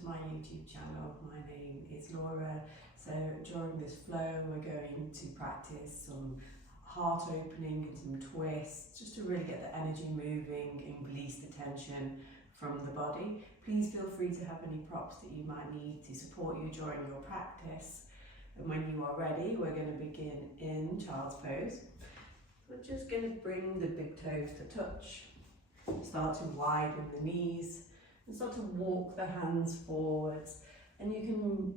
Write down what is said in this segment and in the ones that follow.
to my YouTube channel. My name is Laura. So during this flow we're going to practice some heart opening and some twists just to really get the energy moving and release the tension from the body. Please feel free to have any props that you might need to support you during your practice. And when you are ready, we're going to begin in child's pose. We're just going to bring the big toes to touch. Start to widen the knees and start to walk the hands forwards. And you can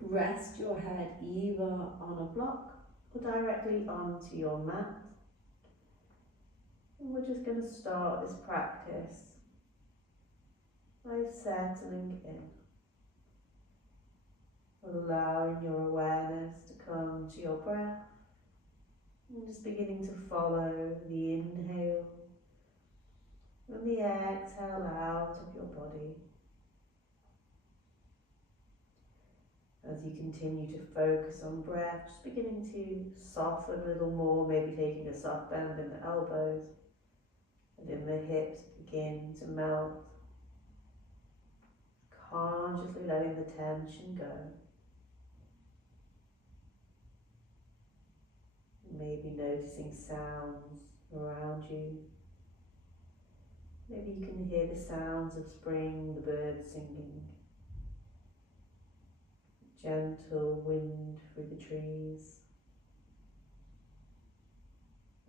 rest your head either on a block or directly onto your mat. And we're just going to start this practice by settling in, allowing your awareness to come to your breath and just beginning to follow the inhale and the exhale out of your body. As you continue to focus on breath, just beginning to soften a little more, maybe taking a soft bend in the elbows, and then the hips begin to melt, consciously letting the tension go. Maybe noticing sounds around you. Maybe you can hear the sounds of spring, the birds singing, gentle wind through the trees.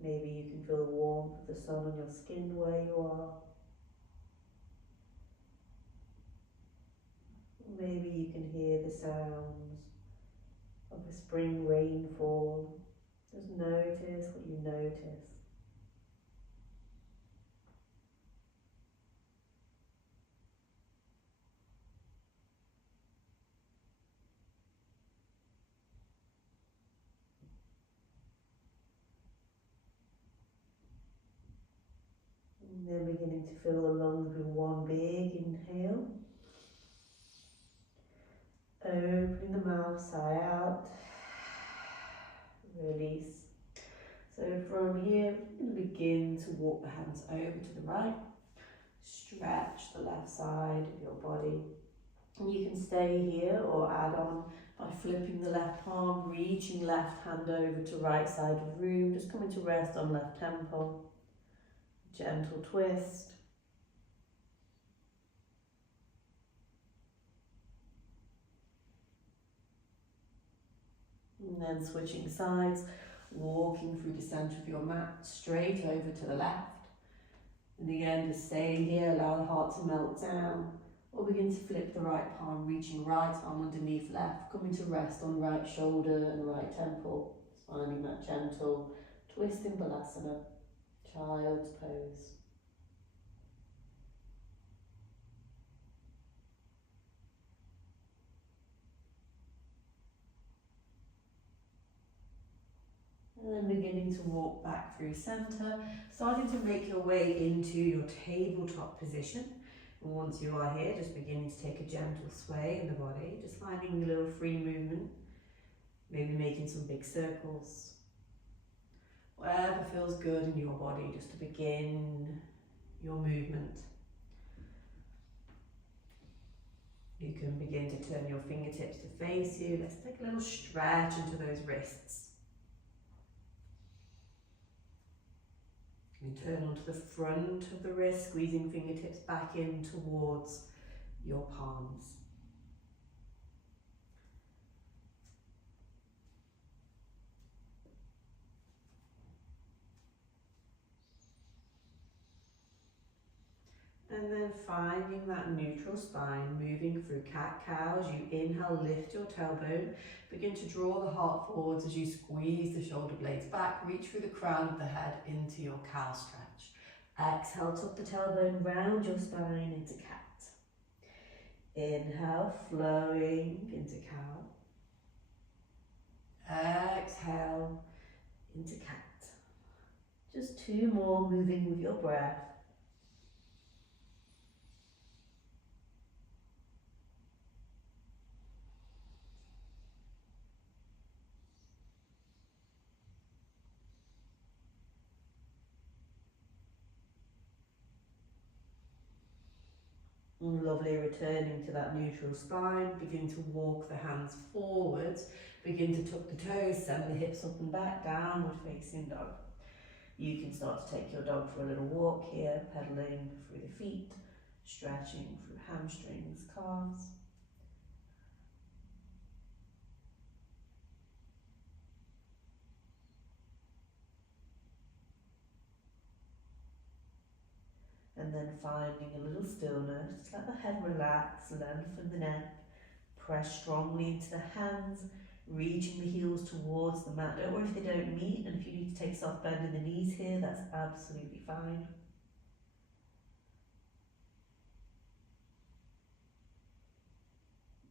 Maybe you can feel the warmth of the sun on your skin where you are. Maybe you can hear the sounds of a spring rainfall. Just notice what you notice. And then beginning to fill the lungs with one big inhale. Opening the mouth, sigh out. Release. So from here, we're going to begin to walk the hands over to the right. Stretch the left side of your body. And you can stay here or add on by flipping the left palm, reaching left hand over to right side of room, just coming to rest on left temple. Gentle twist. And then switching sides, walking through the centre of your mat, straight over to the left. And again, just stay here, allow the heart to melt down. Or begin to flip the right palm, reaching right arm underneath left, coming to rest on right shoulder and right temple. Finding that gentle twist in Balasana, child's pose. And then beginning to walk back through centre, starting to make your way into your tabletop position. And once you are here, just beginning to take a gentle sway in the body, just finding a little free movement, maybe making some big circles. Whatever feels good in your body, just to begin your movement. You can begin to turn your fingertips to face you. Let's take a little stretch into those wrists. You turn onto the front of the wrist, squeezing fingertips back in towards your palms. And then finding that neutral spine, moving through cat-cow. As you inhale, lift your tailbone. Begin to draw the heart forwards as you squeeze the shoulder blades back. Reach through the crown of the head into your cow stretch. Exhale, tuck the tailbone round your spine into cat. Inhale, flowing into cow. Exhale, into cat. Just two more, moving with your breath. Lovely, returning to that neutral spine. Begin to walk the hands forwards. Begin to tuck the toes, send the hips up and back, downward facing dog. You can start to take your dog for a little walk here, pedaling through the feet, stretching through hamstrings, calves. And then finding a little stillness, just let the head relax, lengthen the neck, press strongly into the hands, reaching the heels towards the mat. Don't worry if they don't meet, and if you need to take soft bend in the knees here, that's absolutely fine.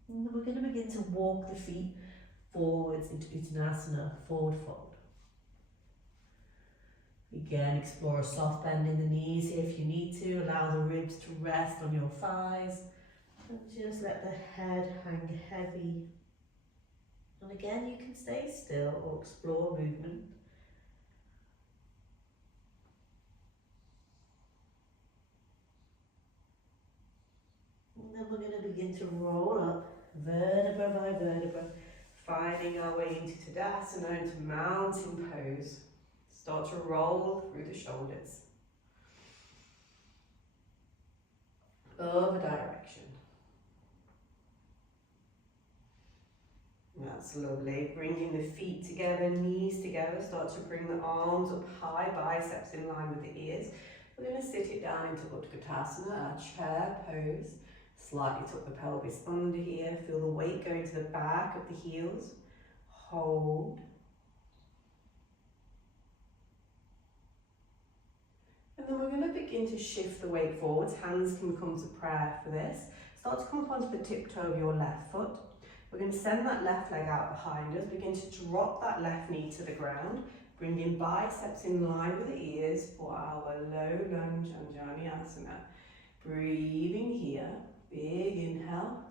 And then we're going to begin to walk the feet forwards into Uttanasana, forward fold. Again, explore a soft bend in the knees here if you need to. Allow the ribs to rest on your thighs. And just let the head hang heavy. And again, you can stay still or explore movement. And then we're going to begin to roll up, vertebra by vertebra, finding our way into Tadasana, into mountain pose. Start to roll through the shoulders. Other direction. That's lovely. Bringing the feet together, knees together. Start to bring the arms up high, biceps in line with the ears. We're going to sit it down into Utkatasana, our chair pose. Slightly tuck the pelvis under here. Feel the weight going to the back of the heels. Hold. And then we're going to begin to shift the weight forwards. Hands can come to prayer for this. Start to come up onto the tiptoe of your left foot. We're going to send that left leg out behind us. Begin to drop that left knee to the ground. Bringing biceps in line with the ears for our low lunge Anjani Asana. Breathing here. Big inhale.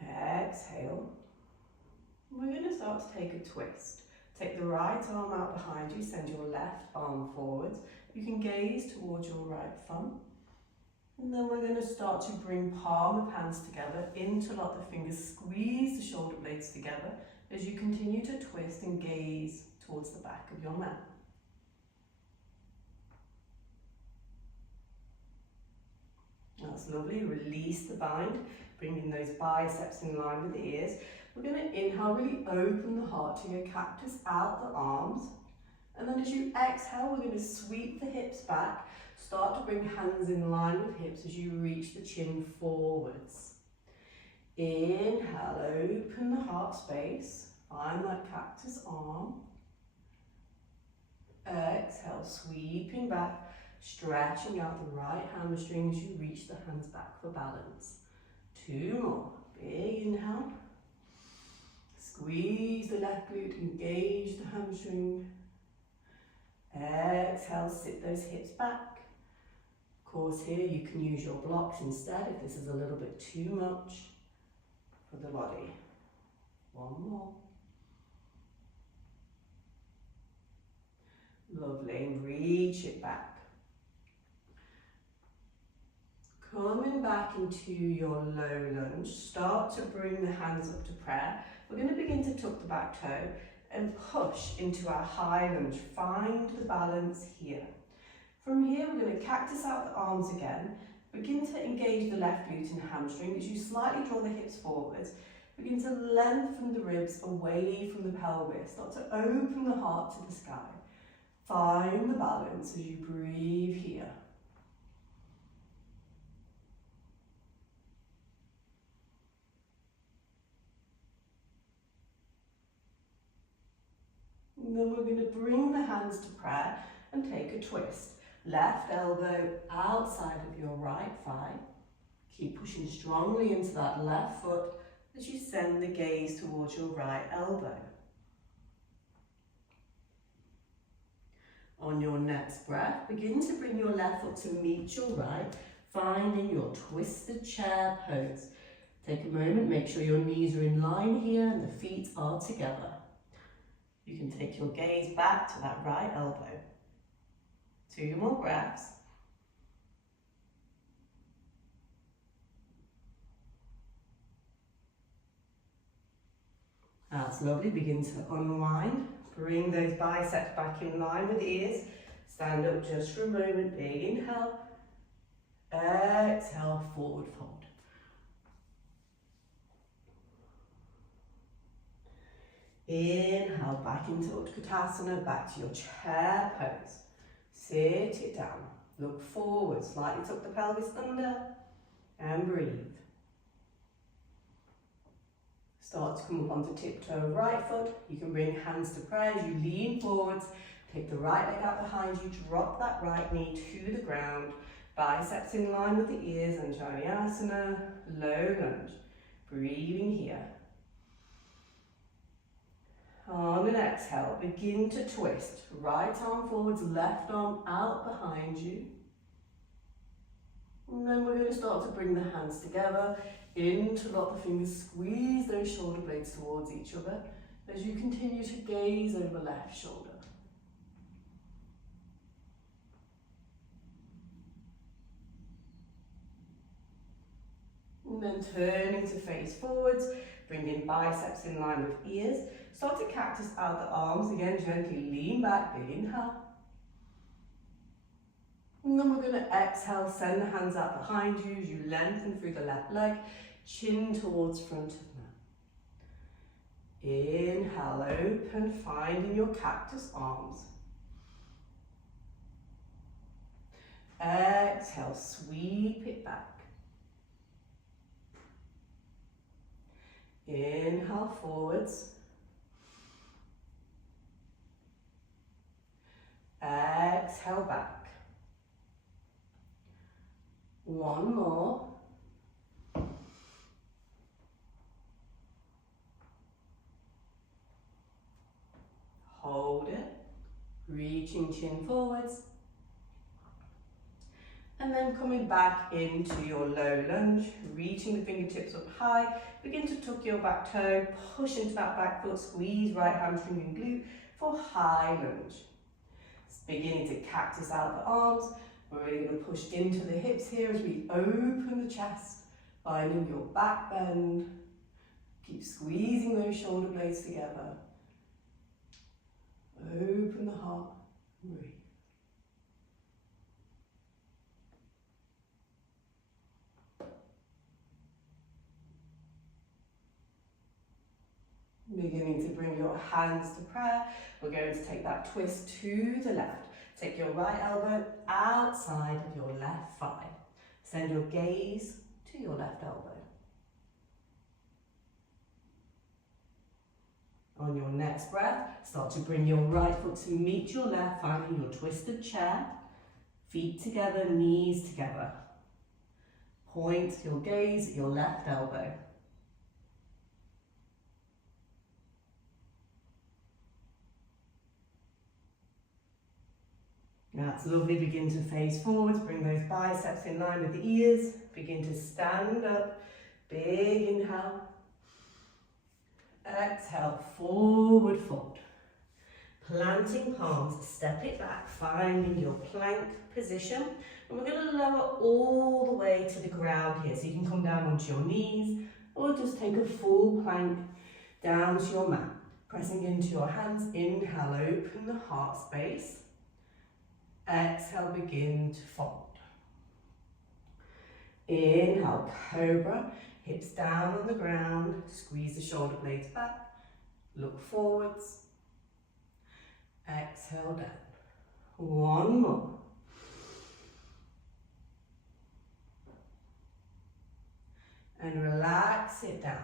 Exhale. We're going to start to take a twist. Take the right arm out behind you, send your left arm forwards. You can gaze towards your right thumb. And then we're going to start to bring palm of hands together, interlock the fingers, squeeze the shoulder blades together as you continue to twist and gaze towards the back of your mat. That's lovely. Release the bind, bringing those biceps in line with the ears. We're going to inhale, really open the heart to your cactus out the arms. And then as you exhale, we're going to sweep the hips back. Start to bring hands in line with hips as you reach the chin forwards. Inhale, open the heart space. Find that cactus arm. Exhale, sweeping back, stretching out the right hamstring as you reach the hands back for balance. 2 more. Big inhale. Squeeze the left glute, engage the hamstring. Exhale, sit those hips back. Of course, here you can use your blocks instead if this is a little bit too much for the body. 1 more. Lovely, reach it back. Coming back into your low lunge, start to bring the hands up to prayer. We're going to begin to tuck the back toe and push into our high lunge. Find the balance here. From here, we're going to cactus out the arms again. Begin to engage the left glute and hamstring as you slightly draw the hips forwards. Begin to lengthen the ribs away from the pelvis. Start to open the heart to the sky. Find the balance as you breathe here. And then we're going to bring the hands to prayer and take a twist. Left elbow outside of your right thigh. Keep pushing strongly into that left foot as you send the gaze towards your right elbow. On your next breath, begin to bring your left foot to meet your right, finding your twisted chair pose. Take a moment, make sure your knees are in line here and the feet are together. You can take your gaze back to that right elbow. 2 more breaths. That's lovely. Begin to unwind. Bring those biceps back in line with the ears. Stand up just for a moment. Big inhale. Exhale, forward fold. Inhale, back into Utkatasana, back to your chair pose. Sit it down. Look forward, slightly tuck the pelvis under and breathe. Start to come up onto tiptoe right foot. You can bring hands to prayer as you lean forwards. Take the right leg out behind you, drop that right knee to the ground. Biceps in line with the ears, Anjaneyasana, low lunge. Breathing here. On an exhale, begin to twist. Right arm forwards, left arm out behind you. And then we're going to start to bring the hands together, interlock the fingers, squeeze those shoulder blades towards each other as you continue to gaze over left shoulder. And then turning to face forwards, bringing biceps in line with ears. Start to cactus out the arms, again gently lean back, big inhale. And then we're going to exhale, send the hands out behind you as you lengthen through the left leg, chin towards front of mat. Inhale, open, finding your cactus arms. Exhale, sweep it back. Inhale forwards. Exhale back. One more. Hold it. Reaching chin forwards. And then coming back into your low lunge, reaching the fingertips up high. Begin to tuck your back toe, push into that back foot, squeeze right hamstring and glute for high lunge. Beginning to cactus out the arms. We're really going to push into the hips here as we open the chest, finding your back bend. Keep squeezing those shoulder blades together. Open the heart, breathe. Beginning to bring your hands to prayer. We're going to take that twist to the left. Take your right elbow outside of your left thigh. Send your gaze to your left elbow. On your next breath, start to bring your right foot to meet your left, finding your twisted chair. Feet together, knees together. Point your gaze at your left elbow. That's lovely. Begin to face forwards, bring those biceps in line with the ears. Begin to stand up. Big inhale. Exhale, forward fold. Planting palms, step it back, finding your plank position. And we're going to lower all the way to the ground here. So you can come down onto your knees or just take a full plank down to your mat. Pressing into your hands. Inhale, open the heart space. Exhale, begin to fold. Inhale, cobra, hips down on the ground, squeeze the shoulder blades back, look forwards. Exhale down. One more. And relax it down.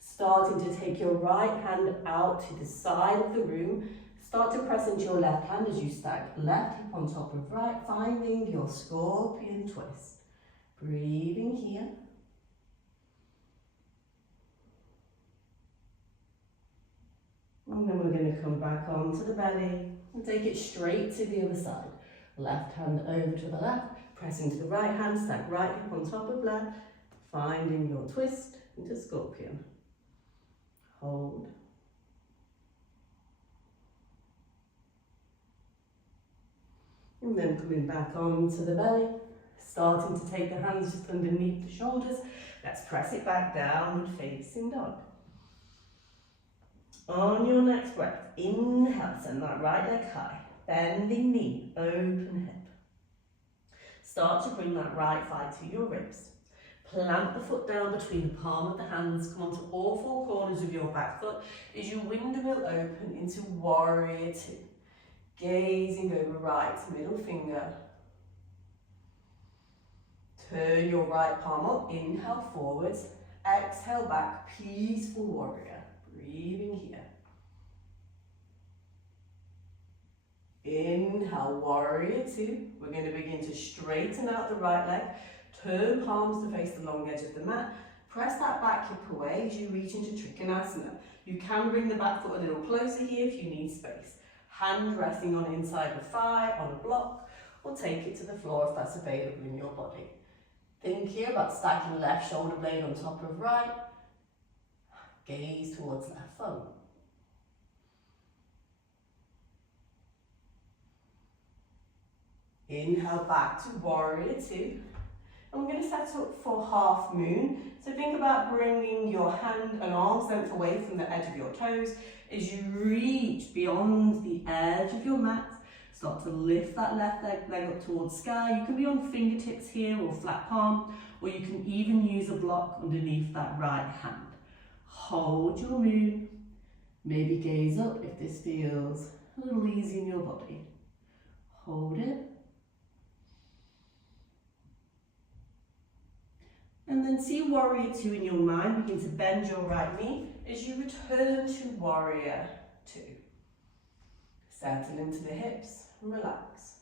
Starting to take your right hand out to the side of the room. Start to press into your left hand as you stack left hip on top of right, finding your scorpion twist. Breathing here. And then we're going to come back onto the belly and take it straight to the other side. Left hand over to the left, press into the right hand, stack right hip on top of left, finding your twist into scorpion. Hold. And then coming back onto the belly, starting to take the hands just underneath the shoulders. Let's press it back, downward facing dog. On your next breath, inhale, send that right leg high, bending knee, open hip. Start to bring that right thigh to your ribs. Plant the foot down between the palm of the hands, come onto all four corners of your back foot as you windmill open into warrior two. Gazing over right middle finger. Turn your right palm up, inhale forwards, exhale back, peaceful warrior. Breathing here. Inhale, warrior two. We're going to begin to straighten out the right leg. Turn palms to face the long edge of the mat. Press that back hip away as you reach into Trikonasana. You can bring the back foot a little closer here if you need space. Hand resting on inside the thigh, on a block, or take it to the floor if that's available in your body. Think here about stacking left shoulder blade on top of right. Gaze towards left thumb. Inhale back to warrior two. And we're going to set up for half moon. So think about bringing your hand and arm's length away from the edge of your toes as you reach beyond the edge of your mat. Start to lift that left leg up towards sky. You can be on fingertips here or flat palm, or you can even use a block underneath that right hand. Hold your moon. Maybe gaze up if this feels a little easy in your body. Hold it. And then see warrior two in your mind. Begin to bend your right knee as you return to warrior two. Settle into the hips and relax.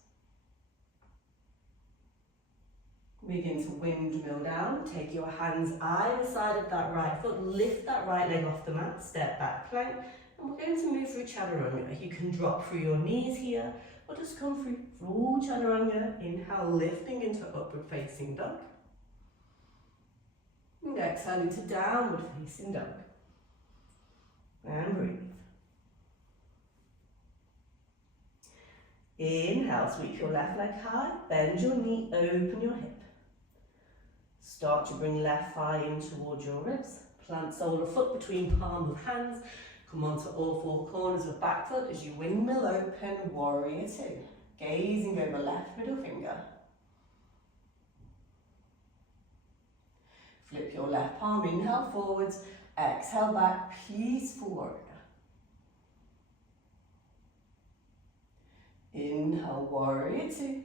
Begin to windmill down. Take your hands either side of that right foot. Lift that right leg off the mat. Step back plank. And we're going to move through chaturanga. You can drop through your knees here or just come through full chaturanga. Inhale, lifting into upward facing dog. And exhale into downward facing dog. And breathe. Inhale, sweep your left leg high, bend your knee, open your hip. Start to bring left thigh in towards your ribs. Plant sole of foot between palm of hands. Come onto all four corners of back foot as you windmill open, warrior two. Gazing over left middle finger. Flip your left palm, inhale forwards, exhale back, peaceful warrior. Inhale, warrior two.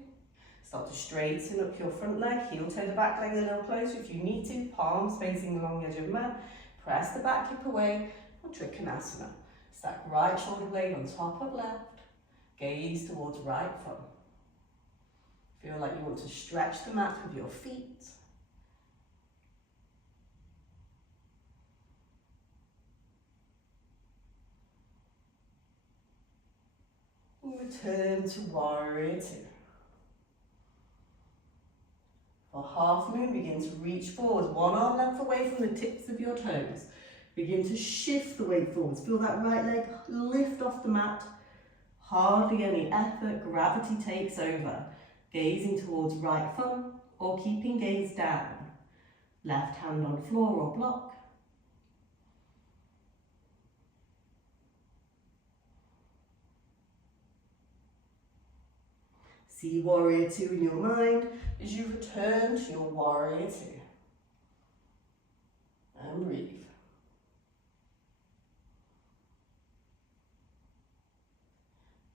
Start to straighten up your front leg, heel toe the back leg a little closer if you need to, palms facing the long edge of the mat. Press the back hip away, or Trikonasana. Stack right shoulder blade on top of left, gaze towards right thumb. Feel like you want to stretch the mat with your feet. Return to warrior two. For half moon, begin to reach forward, one arm length away from the tips of your toes. Begin to shift the weight forwards. Feel that right leg lift off the mat. Hardly any effort, gravity takes over. Gazing towards right thumb or keeping gaze down. Left hand on floor or block. See warrior two in your mind as you return to your warrior two. And breathe.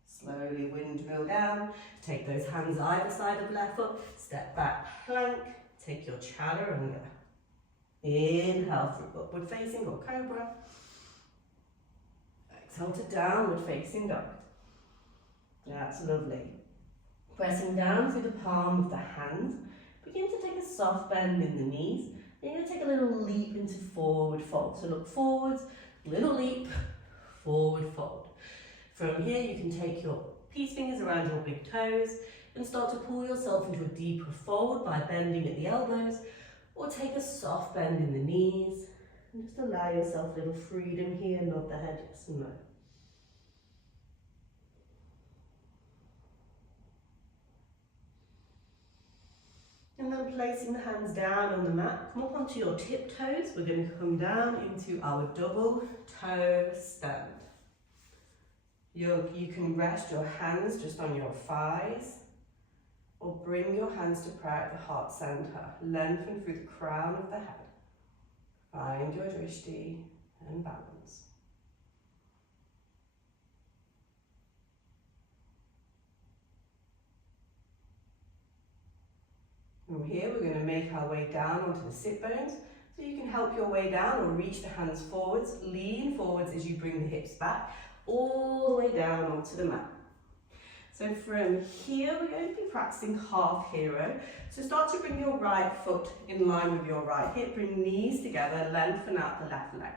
Slowly windmill down. Take those hands either side of left foot. Step back, plank. Take your chaturanga. Inhale through upward facing or cobra. Exhale to downward facing dog. That's lovely. Pressing down through the palm of the hands, begin to take a soft bend in the knees. You're going to take a little leap into forward fold. So look forwards, little leap, forward fold. From here you can take your peace fingers around your big toes and start to pull yourself into a deeper fold by bending at the elbows, or take a soft bend in the knees and just allow yourself a little freedom here. Nod the head yes and no. And then placing the hands down on the mat, come up onto your tiptoes. We're going to come down into our double toe stand. You can rest your hands just on your thighs, or bring your hands to prayer at the heart center. Lengthen through the crown of the head. Find your drishti and balance. From here, we're going to make our way down onto the sit bones. So you can help your way down or reach the hands forwards. Lean forwards as you bring the hips back, all the way down onto the mat. So from here, we're going to be practicing half hero. So start to bring your right foot in line with your right hip. Bring knees together, lengthen out the left leg.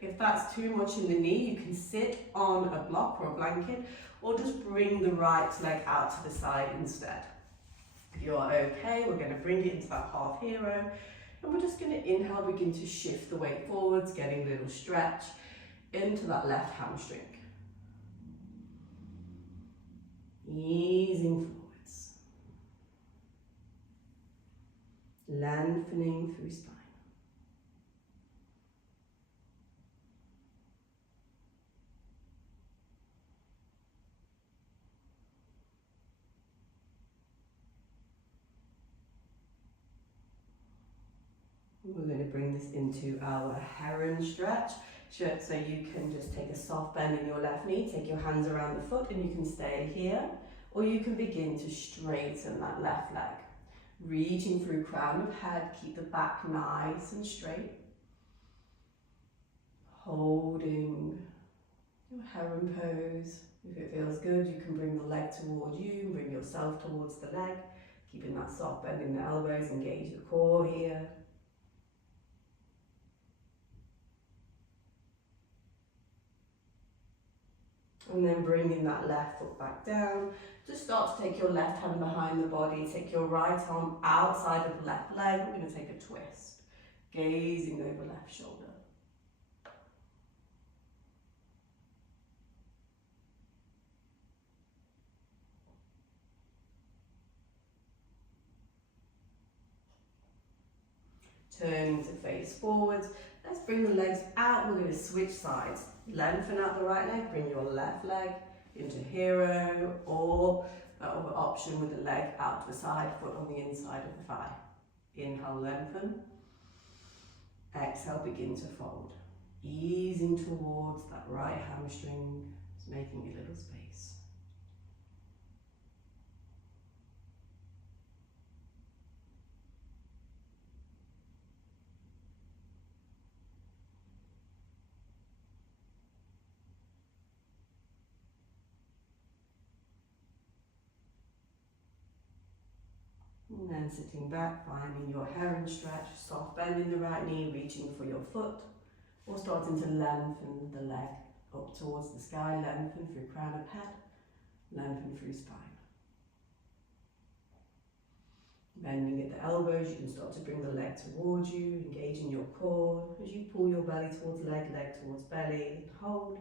If that's too much in the knee, you can sit on a block or a blanket, or just bring the right leg out to the side instead. If you are okay, we're going to bring it into that half hero. And we're just going to inhale, begin to shift the weight forwards, getting a little stretch into that left hamstring. Easing forwards. Lengthening through spine. We're going to bring this into our heron stretch. So you can just take a soft bend in your left knee, take your hands around the foot, and you can stay here. Or you can begin to straighten that left leg. Reaching through crown of head, keep the back nice and straight. Holding your heron pose. If it feels good, you can bring the leg towards you, bring yourself towards the leg. Keeping that soft bend in the elbows, engage the core here. And then bringing that left foot back down. Just start to take your left hand behind the body. Take your right arm outside of the left leg. We're going to take a twist. Gazing over left shoulder. Turning to face forwards. Let's bring the legs out. We're going to switch sides. Lengthen out the right leg. Bring your left leg into hero, or that other option with the leg out to the side, foot on the inside of the thigh. Inhale, lengthen. Exhale, begin to fold. Easing towards that right hamstring, just making a little space. And then sitting back, finding your heron stretch, soft bend in the right knee, reaching for your foot, or starting to lengthen the leg up towards the sky, lengthen through crown of head, lengthen through spine. Bending at the elbows, you can start to bring the leg towards you, engaging your core as you pull your belly towards leg, leg towards belly, hold.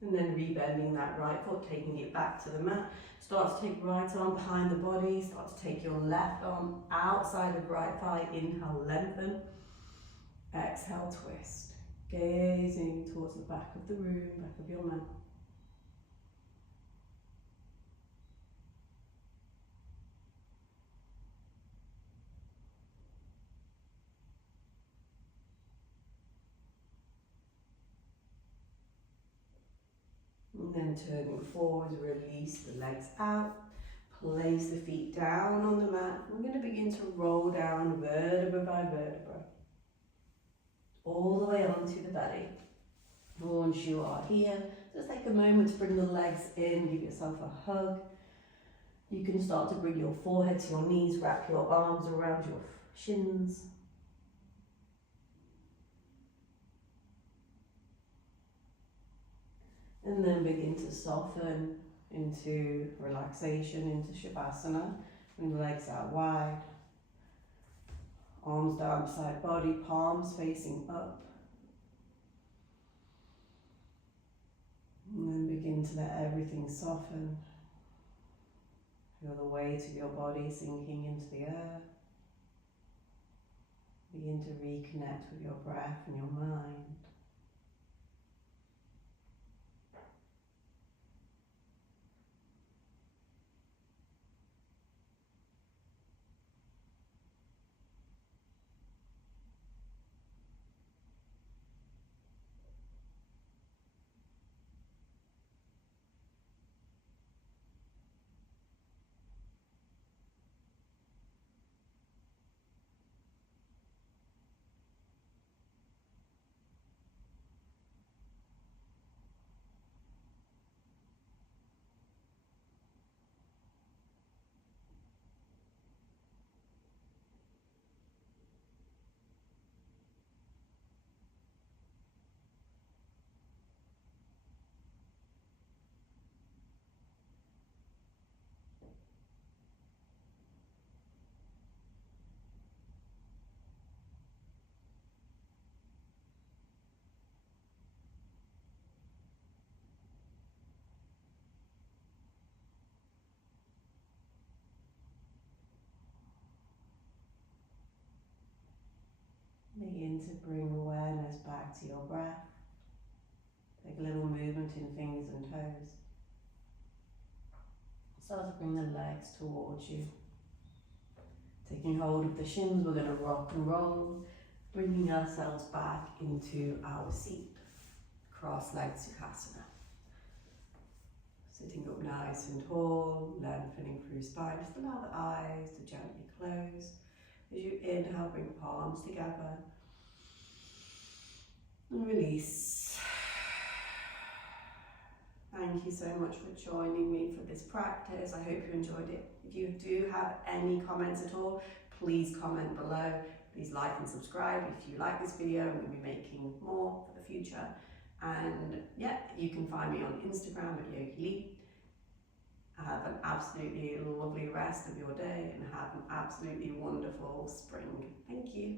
And then rebending that right foot, taking it back to the mat. Start to take right arm behind the body. Start to take your left arm outside of right thigh. Inhale, lengthen. Exhale, twist. Gazing towards the back of the room, back of your mat. And then turning forward, release the legs out. Place the feet down on the mat. We're going to begin to roll down vertebra by vertebra, all the way onto the belly. Once you are here, just take a moment to bring the legs in, give yourself a hug. You can start to bring your forehead to your knees, wrap your arms around your shins. And then begin to soften into relaxation, into Shavasana. Bring the legs out wide. Arms down beside body, palms facing up. And then begin to let everything soften. Feel the weight of your body sinking into the earth. Begin to reconnect with your breath and your mind. Begin to bring awareness back to your breath. Take a little movement in fingers and toes. Start to bring the legs towards you. Taking hold of the shins, we're going to rock and roll, bringing ourselves back into our seat. Cross-legged Sukhasana. Sitting up nice and tall, lengthening through spine. Just allow the eyes to gently close. As you inhale, bring palms together. And release. Thank you so much for joining me for this practice. I hope you enjoyed it. If you do have any comments at all, please comment below. Please like and subscribe if you like this video. I'm going to be making more for the future. And yeah, you can find me on Instagram at Yogawithlauralee. Have an absolutely lovely rest of your day and have an absolutely wonderful spring. Thank you.